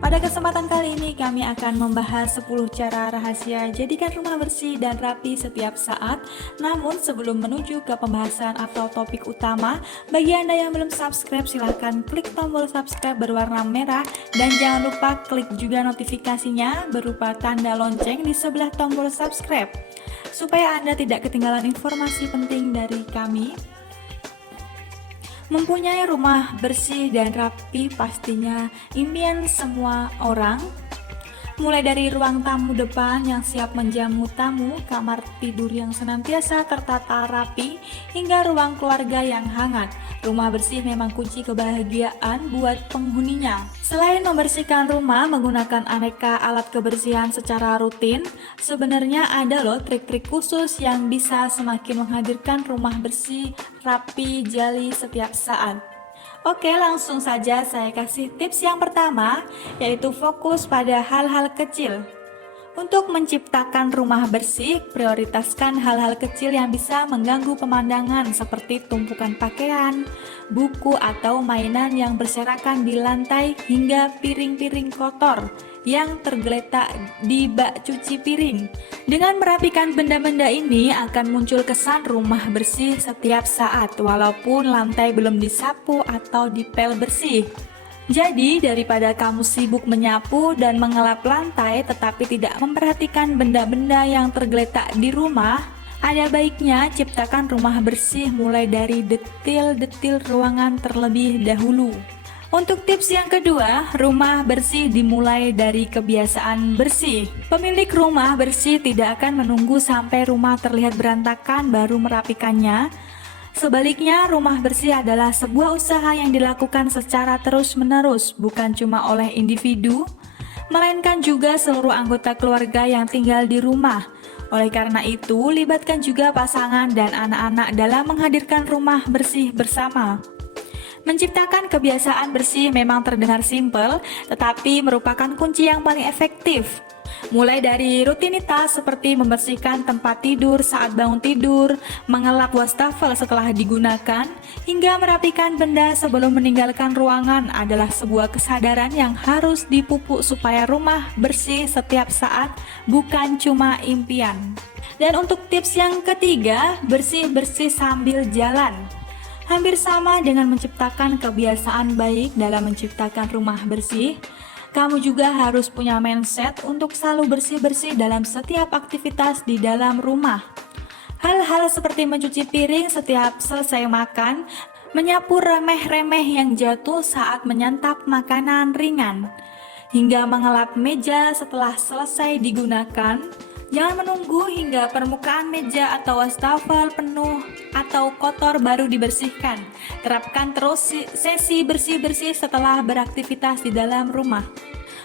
Pada kesempatan kali ini kami akan membahas 10 cara rahasia jadikan rumah bersih dan rapi setiap saat. Namun sebelum menuju ke pembahasan atau topik utama, bagi Anda yang belum subscribe silahkan klik tombol subscribe berwarna merah dan jangan lupa klik juga notifikasinya berupa tanda lonceng di sebelah tombol subscribe supaya Anda tidak ketinggalan informasi penting dari kami. Mempunyai rumah bersih dan rapi pastinya impian semua orang. Mulai dari ruang tamu depan yang siap menjamu tamu, kamar tidur yang senantiasa tertata rapi, hingga ruang keluarga yang hangat. Rumah bersih memang kunci kebahagiaan buat penghuninya. Selain membersihkan rumah menggunakan aneka alat kebersihan secara rutin, sebenarnya ada loh trik-trik khusus yang bisa semakin menghadirkan rumah bersih, rapi, jali setiap saat. Oke, langsung saja saya kasih tips yang pertama, yaitu fokus pada hal-hal kecil. Untuk menciptakan rumah bersih, prioritaskan hal-hal kecil yang bisa mengganggu pemandangan seperti tumpukan pakaian, buku atau mainan yang berserakan di lantai hingga piring-piring kotor yang tergeletak di bak cuci piring. Dengan merapikan benda-benda ini akan muncul kesan rumah bersih setiap saat walaupun lantai belum disapu atau dipel bersih. Jadi daripada kamu sibuk menyapu dan mengelap lantai tetapi tidak memperhatikan benda-benda yang tergeletak di rumah, ada baiknya ciptakan rumah bersih mulai dari detil-detil ruangan terlebih dahulu. Untuk tips yang kedua, rumah bersih dimulai dari kebiasaan bersih. Pemilik rumah bersih tidak akan menunggu sampai rumah terlihat berantakan baru merapikannya. Sebaliknya, rumah bersih adalah sebuah usaha yang dilakukan secara terus-menerus, bukan cuma oleh individu, melainkan juga seluruh anggota keluarga yang tinggal di rumah. Oleh karena itu, libatkan juga pasangan dan anak-anak dalam menghadirkan rumah bersih bersama. Menciptakan kebiasaan bersih memang terdengar simpel, tetapi merupakan kunci yang paling efektif. Mulai dari rutinitas seperti membersihkan tempat tidur saat bangun tidur, mengelap wastafel setelah digunakan, hingga merapikan benda sebelum meninggalkan ruangan adalah sebuah kesadaran yang harus dipupuk supaya rumah bersih setiap saat, bukan cuma impian. Dan untuk tips yang ketiga, bersih-bersih sambil jalan. Hampir sama dengan menciptakan kebiasaan baik dalam menciptakan rumah bersih, kamu juga harus punya mindset untuk selalu bersih-bersih dalam setiap aktivitas di dalam rumah. Hal-hal seperti mencuci piring setiap selesai makan, menyapu remeh-remeh yang jatuh saat menyantap makanan ringan, hingga mengelap meja setelah selesai digunakan. Jangan menunggu hingga permukaan meja atau wastafel penuh atau kotor baru dibersihkan. Terapkan terus sesi bersih-bersih setelah beraktivitas di dalam rumah.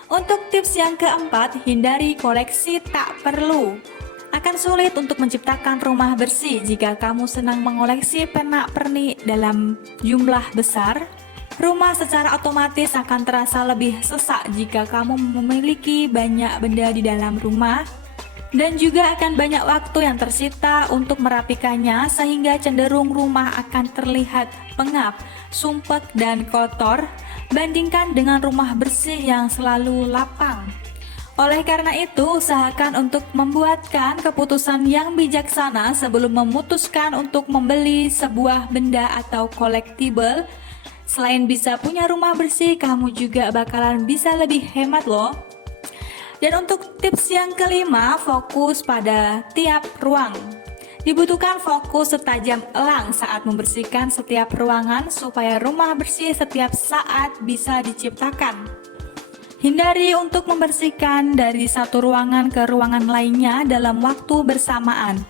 Untuk tips yang keempat, hindari koleksi tak perlu. Akan sulit untuk menciptakan rumah bersih jika kamu senang mengoleksi pernak-pernik dalam jumlah besar. Rumah secara otomatis akan terasa lebih sesak jika kamu memiliki banyak benda di dalam rumah. Dan juga akan banyak waktu yang tersita untuk merapikannya sehingga cenderung rumah akan terlihat pengap, sumpek, dan kotor bandingkan dengan rumah bersih yang selalu lapang. Oleh karena itu, usahakan untuk membuatkan keputusan yang bijaksana sebelum memutuskan untuk membeli sebuah benda atau collectible. Selain bisa punya rumah bersih, kamu juga bakalan bisa lebih hemat loh. Dan untuk tips yang kelima, fokus pada tiap ruang. Dibutuhkan fokus setajam elang saat membersihkan setiap ruangan supaya rumah bersih setiap saat bisa diciptakan. Hindari untuk membersihkan dari satu ruangan ke ruangan lainnya dalam waktu bersamaan.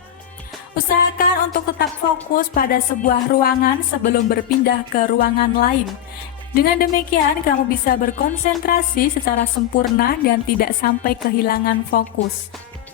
Usahakan untuk tetap fokus pada sebuah ruangan sebelum berpindah ke ruangan lain. Dengan demikian, kamu bisa berkonsentrasi secara sempurna dan tidak sampai kehilangan fokus.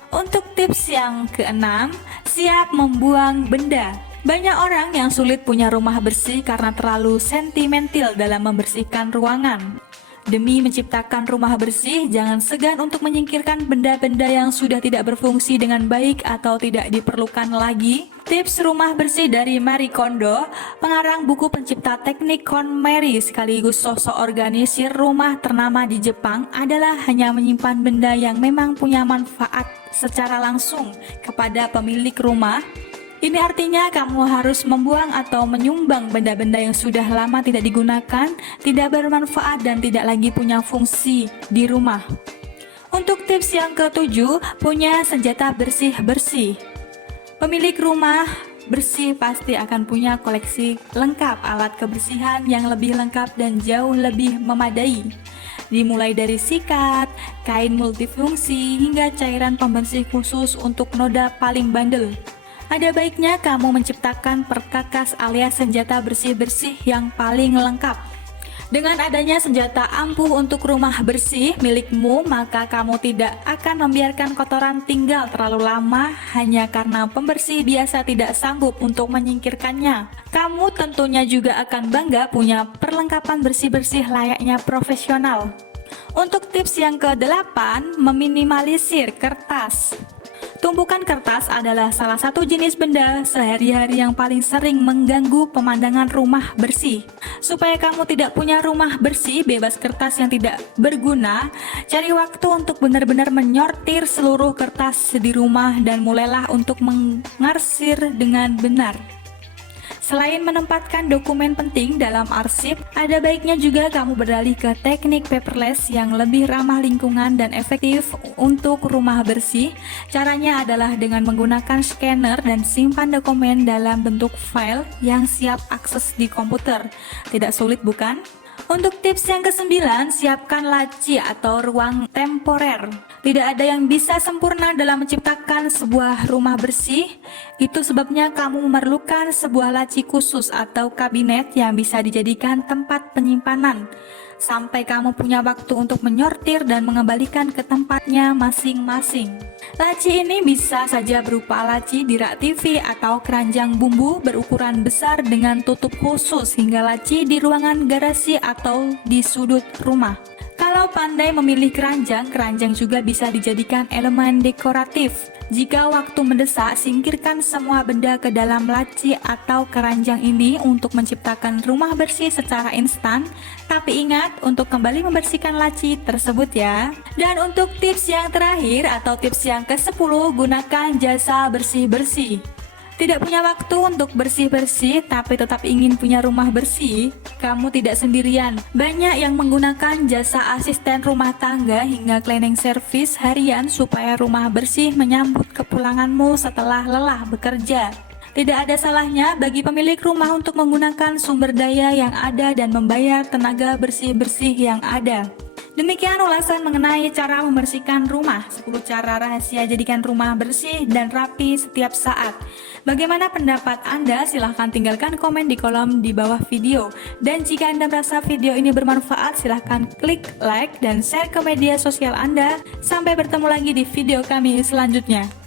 Untuk tips yang keenam, siap membuang benda. Banyak orang yang sulit punya rumah bersih karena terlalu sentimental dalam membersihkan ruangan. Demi menciptakan rumah bersih, jangan segan untuk menyingkirkan benda-benda yang sudah tidak berfungsi dengan baik atau tidak diperlukan lagi. Tips rumah bersih dari Marie Kondo, pengarang buku pencipta teknik KonMari sekaligus sosok organisir rumah ternama di Jepang, adalah hanya menyimpan benda yang memang punya manfaat secara langsung kepada pemilik rumah. Ini artinya kamu harus membuang atau menyumbang benda-benda yang sudah lama tidak digunakan, tidak bermanfaat dan tidak lagi punya fungsi di rumah. Untuk tips yang ketujuh, punya senjata bersih-bersih. Pemilik rumah bersih pasti akan punya koleksi lengkap alat kebersihan yang lebih lengkap dan jauh lebih memadai. Dimulai dari sikat, kain multifungsi, hingga cairan pembersih khusus untuk noda paling bandel. Ada baiknya kamu menciptakan perkakas alias senjata bersih-bersih yang paling lengkap. Dengan adanya senjata ampuh untuk rumah bersih milikmu, maka kamu tidak akan membiarkan kotoran tinggal terlalu lama hanya karena pembersih biasa tidak sanggup untuk menyingkirkannya. Kamu tentunya juga akan bangga punya perlengkapan bersih-bersih layaknya profesional. Untuk tips yang ke-8, meminimalisir kertas. Tumpukan kertas adalah salah satu jenis benda sehari-hari yang paling sering mengganggu pemandangan rumah bersih. Supaya kamu tidak punya rumah bersih bebas kertas yang tidak berguna, cari waktu untuk benar-benar menyortir seluruh kertas di rumah dan mulailah untuk mengarsir dengan benar. Selain menempatkan dokumen penting dalam arsip, ada baiknya juga kamu beralih ke teknik paperless yang lebih ramah lingkungan dan efektif untuk rumah bersih. Caranya adalah dengan menggunakan scanner dan simpan dokumen dalam bentuk file yang siap akses di komputer. Tidak sulit bukan? Untuk tips yang ke-9, siapkan laci atau ruang temporer. Tidak ada yang bisa sempurna dalam menciptakan sebuah rumah bersih. Itu sebabnya kamu memerlukan sebuah laci khusus atau kabinet yang bisa dijadikan tempat penyimpanan sampai kamu punya waktu untuk menyortir dan mengembalikan ke tempatnya masing-masing. Laci ini bisa saja berupa laci di rak TV atau keranjang bumbu berukuran besar dengan tutup khusus, hingga laci di ruangan garasi atau di sudut rumah. Kalau pandai memilih keranjang, keranjang juga bisa dijadikan elemen dekoratif. Jika waktu mendesak, singkirkan semua benda ke dalam laci atau keranjang ini untuk menciptakan rumah bersih secara instan. Tapi ingat untuk kembali membersihkan laci tersebut ya. Dan untuk tips yang terakhir atau tips yang ke-10, gunakan jasa bersih-bersih. Tidak punya waktu untuk bersih-bersih tapi tetap ingin punya rumah bersih? Kamu tidak sendirian. Banyak yang menggunakan jasa asisten rumah tangga hingga cleaning service harian supaya rumah bersih menyambut kepulanganmu setelah lelah bekerja. Tidak ada salahnya bagi pemilik rumah untuk menggunakan sumber daya yang ada dan membayar tenaga bersih-bersih yang ada. Demikian ulasan mengenai cara membersihkan rumah, 10 cara rahasia jadikan rumah bersih dan rapi setiap saat. Bagaimana pendapat Anda? Silahkan tinggalkan komen di kolom di bawah video. Dan jika Anda merasa video ini bermanfaat, silahkan klik like dan share ke media sosial Anda. Sampai bertemu lagi di video kami selanjutnya.